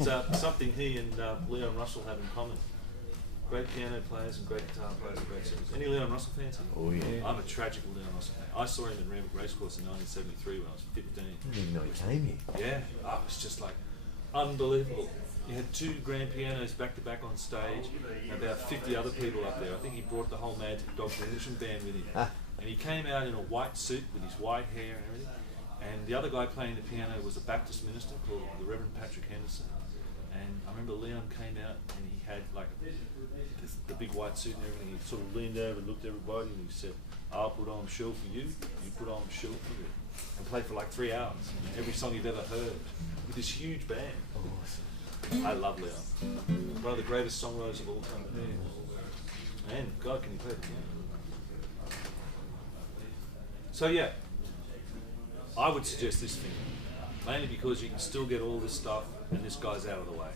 It's something he and Leon Russell have in common. Great piano players and great guitar players and great singers. Any Leon Russell fans? Oh yeah. I'm a tragic Leon Russell fan. I saw him in Randwick Racecourse in 1973 when I was 15. I didn't even know he came here. Yeah, it was just like unbelievable. He had 2 grand pianos back to back on stage, and about 50 other people up there. I think he brought the whole Mad Dog Musician band with him. And he came out in a white suit with his white hair and everything. And the other guy playing the piano was a Baptist minister called the Reverend Patrick Henderson. And I remember Leon came out and he had like the big white suit and everything. He sort of leaned over and looked at everybody and he said, "I'll put on a show for you, you put on a show for me." And played for like 3 hours. Every song you've ever heard with this huge band. I love Leon. One of the greatest songwriters of all time. And God, can he play the piano? So yeah, I would suggest this thing, mainly because you can still get all this stuff and this guy's out of the way.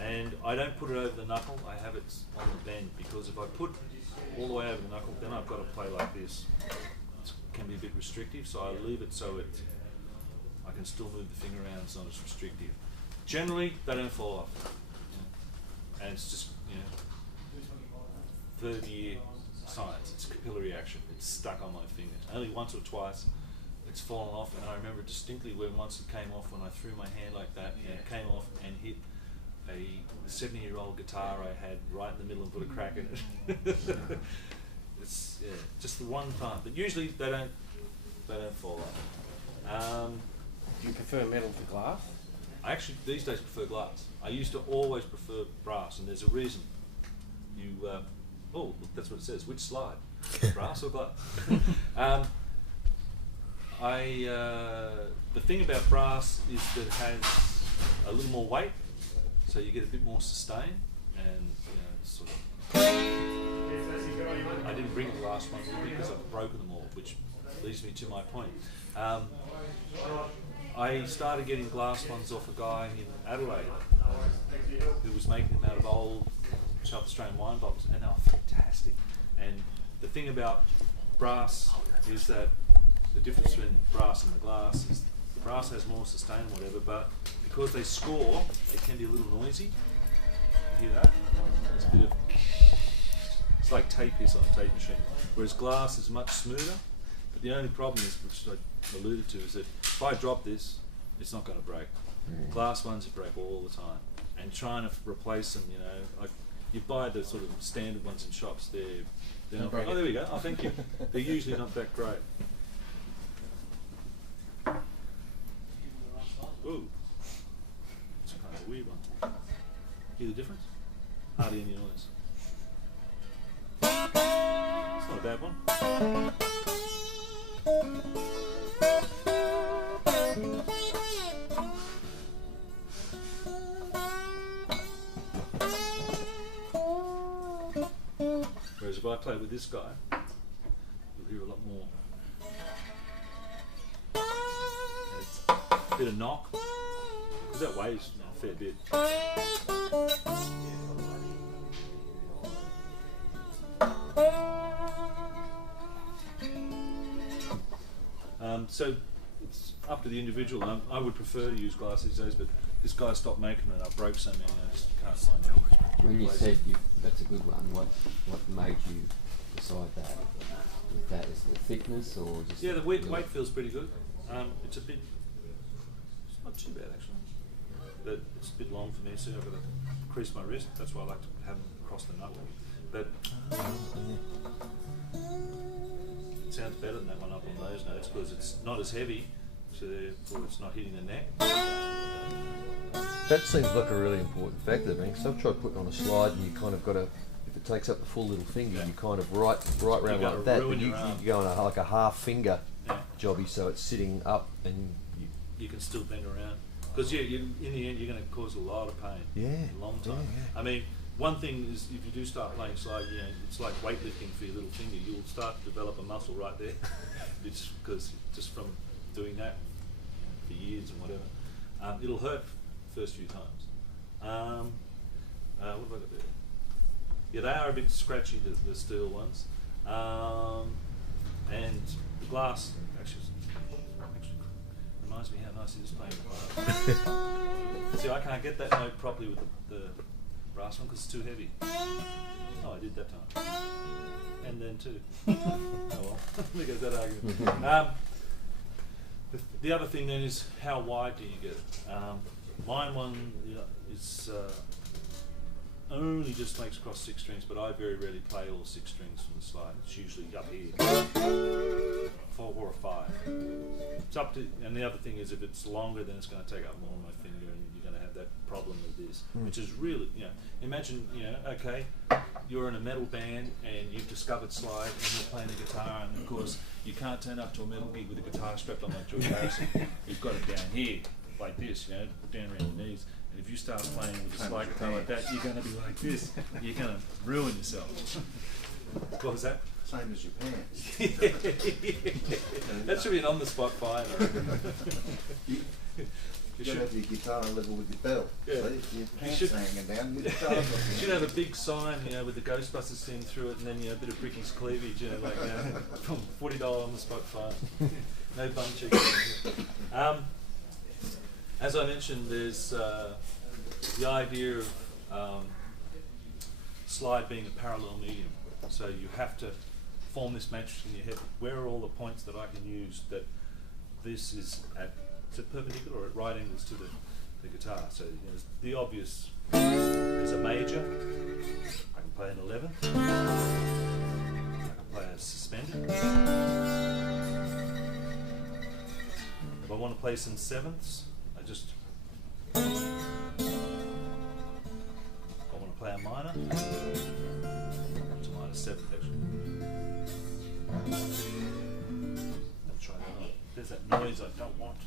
And I don't put it over the knuckle, I have it on the bend, because if I put all the way over the knuckle, then I've got to play like this. It can be a bit restrictive, so I leave it so I can still move the finger around, it's not as restrictive. Generally, they don't fall off. And it's just, 30-year science. It's capillary action. It's stuck on my finger. Only once or twice it's fallen off, and I remember distinctly when once it came off when I threw my hand like that, and it came off and hit a 70-year-old guitar I had right in the middle and put a crack in it. It's just the one time. But usually they don't fall off. Do you prefer metal to glass? I actually these days prefer glass. I used to always prefer brass, and there's a reason. Look, that's what it says. Which slide? Brass or glass? The thing about brass is that it has a little more weight, so you get a bit more sustain, and sort of. I didn't bring the last one with me because I've broken them all, which leads me to my point. I started getting glass ones off a guy in Adelaide who was making them out of old South Australian wine bottles, and they were fantastic. And the thing about brass is that the difference between brass and the glass is the brass has more sustain and whatever, but because they score, it can be a little noisy. You hear that? It's a bit of, it's like tape hiss on a tape machine. Whereas glass is much smoother, but the only problem is, which I alluded to, is that if I drop this, it's not going to break. Glass ones break all the time, and trying to replace them, like you buy the sort of standard ones in shops, they're not. Oh, there we go. Oh, thank you. They're usually not that great. Ooh, it's kind of a weird one. Hear the difference? Hardly any noise. It's not a bad one. Whereas if I play with this guy, you'll hear a lot more. It's a bit of knock, because that weighs a fair bit. So it's up to the individual. I would prefer to use glass these days, but this guy stopped making it. I broke so many, I just can't find any. When you said that's a good one, what made you decide that? Is that is the thickness or just? Yeah, the weight feels pretty good. It's a bit. It's not too bad actually, but it's a bit long for me. So I've got to crease my wrist. That's why I like to have them across the knuckle. But it sounds better than that one up on those notes because it's not as heavy, so therefore it's not hitting the neck. That seems like a really important factor, man, because I've tried putting on a slide and you kind of got to, if it takes up the full little finger, you kind of right round like that, but you go on like a half finger jobby, so it's sitting up and you can still bend around. Because in the end you're going to cause a lot of pain. Yeah. A long time. Yeah. I mean, one thing is if you do start playing slide, it's like weightlifting for your little finger. You'll start to develop a muscle right there. It's because just from doing that for years and whatever, it'll hurt first few times. What have I got there? Yeah, they are a bit scratchy, the steel ones, and the glass actually reminds me how nice it is playing the piano. See, I can't get that note properly with the brass one because it's too heavy. Oh, I did that time. And then too. Oh well, there goes that argument. The other thing then is how wide do you get it? Mine one is only just makes across 6 strings, but I very rarely play all 6 strings from the slide. It's usually up here, 4 or 5. It's up to, and the other thing is if it's longer, then it's going to take up more of my finger, and you're going to have that problem with this, which is really, imagine, okay, you're in a metal band and you've discovered slide and you're playing the guitar, and of course you can't turn up to a metal gig with a guitar strapped on like George Harrison. You've got it down here, like this, down around your knees. And if you start playing with a slide guitar like that, you're going to be like this. You're going to ruin yourself. What was that? Same as your pants. That should be an on-the-spot fine. You should have your guitar level with your belt. Yeah. So your pants hanging down, your guitar. You should have a big sign, with the Ghostbusters theme through it, and then a bit of Bricky's cleavage, from $40 on-the-spot fine. No bum cheeks. As I mentioned, there's the idea of slide being a parallel medium. So you have to form this matrix in your head. Where are all the points that I can use that this is at perpendicular or at right angles to the guitar? So there's the obvious. There's a major. I can play an 11th. I can play a suspended. If I want to play some 7ths, I want to play a minor. It's a minor 7th actually. I'll try that on. There's that noise I don't want.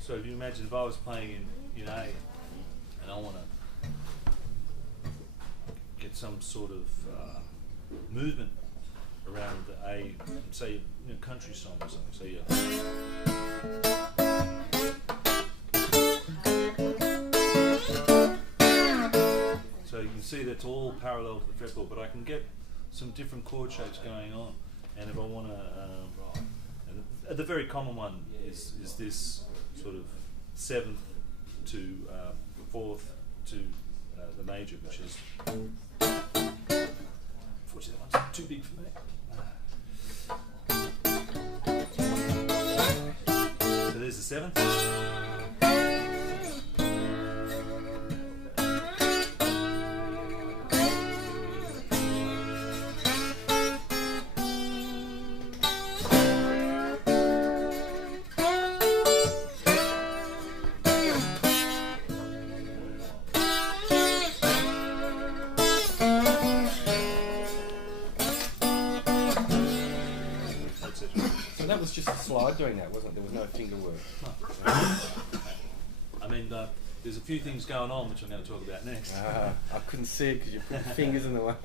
So if you imagine if I was playing in A and I want to get some sort of movement around the A, say country song or something. So so you can see that's all parallel to the fretboard, but I can get some different chord shapes going on. And if I want to, the very common one is this sort of 7th to 4th to the major, which is unfortunately that one's too big for me. So there's the 7th. So that was just a slide doing that, wasn't it? There was no finger work. I mean, there's a few things going on which I'm going to talk about next. I couldn't see it because you put your fingers in the way.